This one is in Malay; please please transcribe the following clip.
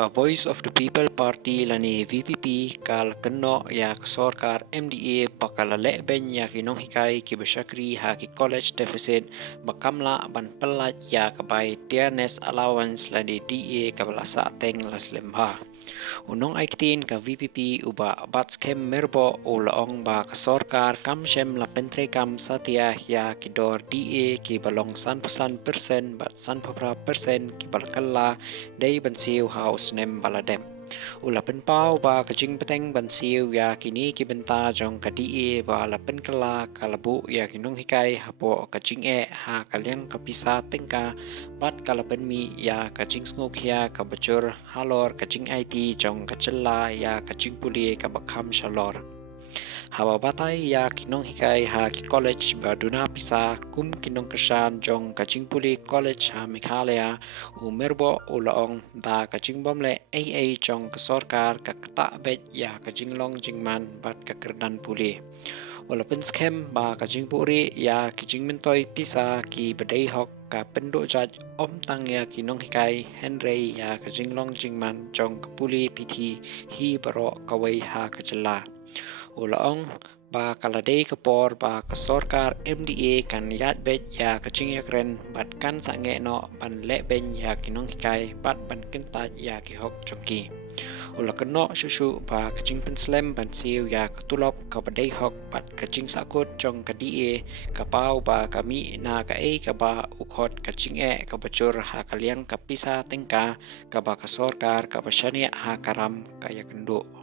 Ka Voice of the People Party lani VPP kal keno ya sorkar MDA pakala leben ya kinong hikai ki Bashakri ha ki college deficit bakamla ban pelat ya kabai tianes allowance lani DA kabala sa teng laslemha. Unong aikitin ka VPP uba batskem merbo ulaong ba ka sorkar kam shem la pentre kam satya ya kidor DA ki balong 100% bat 100% ki balkalla day bansiw house nem baladem. Ulapen pau ba kajing peteng bansiw ya kini ki benta jong ka DA ba lapen kala kalabu ya kinong hikai hapo kajing ha kalyang kapisa tengka bat kalapen mi ya kajing nguk ya kabacur halor kajing IT jong kacela ya kajing puli kabakam shalor. Hawa batay ya kinong hikai ha ki college baduna pisa kum kinong kesan jong kajing puli college ha Meghalaya umerbo ulaong ba kajing bomle AA jong kesorkar kakta bet ya kajing long jingman bat kakerdan puli. Walaupun skem ba kajing puri ya kajing mentoy pisa ki badai hok ka penduk jaj om tang ya kinong hikai Henry ya kajing long jingman jong kapuli piti hi barok kawai ha kajela. Ulaong ba kaladai kapor ba kesorkar MDA kan yat bet ya kajing yakren bat kan sange no ban lek ben ya kinong hikai bat ban kentat ya ki hok jongki. Ula keno susu ba kajing penslem ban siu ya ketulop ka badai hok bat kajing sakut jong ka DA kapau ba kami na ka ka ba ukhot kajing ka bacur ha kalyang kapisa tengka ka ba kesorkar ka basyania ha karam kaya kenduk.